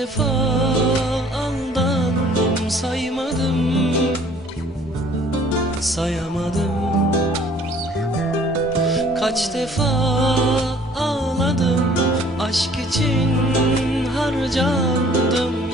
defa aldandım saymadım Sayamadım. Kaç defa ağladım Aşk için harcandım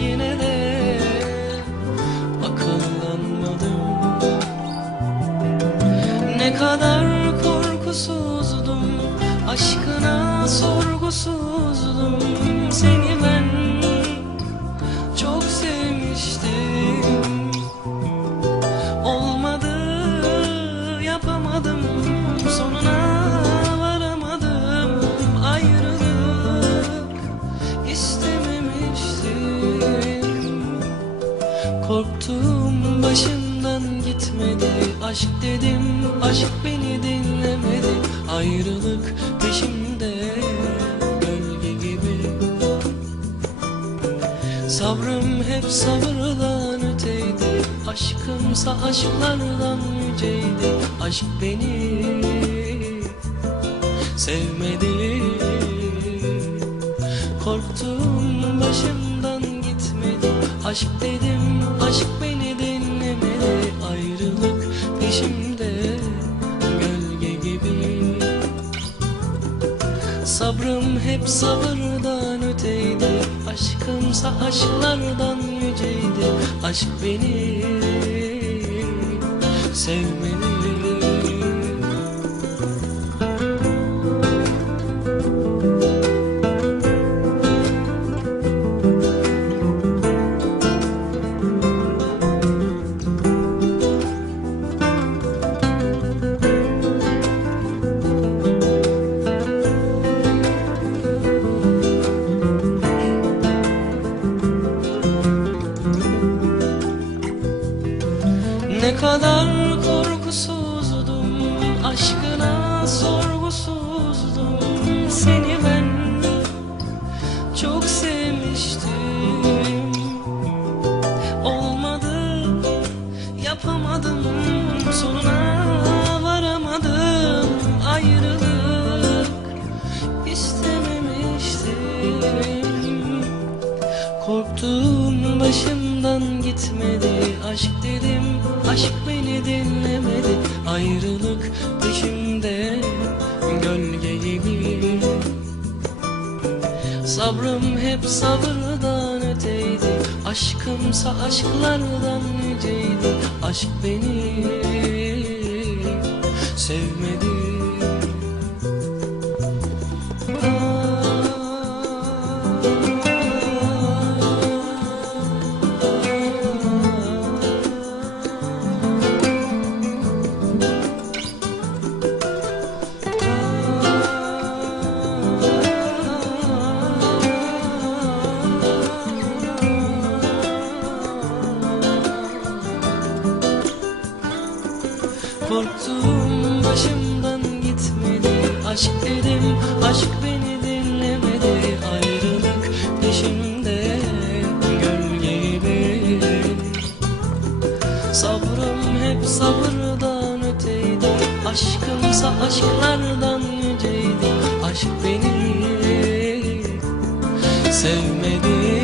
Korktum başımdan gitmedi. Aşk dedim aşk beni dinlemedi. Ayrılık peşimde gölge gibi. Sabrım hep sabırdan öteydi. Aşkımsa aşklardan yüceydi. Aşk beni sevmedi Aşk dedim aşk beni dinlemedi Ayrılık peşimde gölge gibi. Sabrım hep sabırdan öteydi. Aşkımsa aşklardan yüceydi. Aşk beni sevmeli Ne kadar korkusuzdum Aşkına sorgusuzdum Seni ben çok sevmiştim. Olmadı yapamadım Sonuna varamadım. Ayrılık istememiştim. Korktum başımdan gitmedi. Aşk dedim aşk beni dinlemedi. Ayrılık peşimde gölge gibi Sabrım hep sabırdan öteydi. Aşkımsa aşklardan yüceydi. Aşk beni sevmedi Korktum başımdan gitmedi. Aşk dedim aşk beni dinlemedi. Ayrılık peşimde gölge Sabrım hep sabırdan öteydi. Aşkımsa aşklardan yüceydi. Aşk beni sevmedi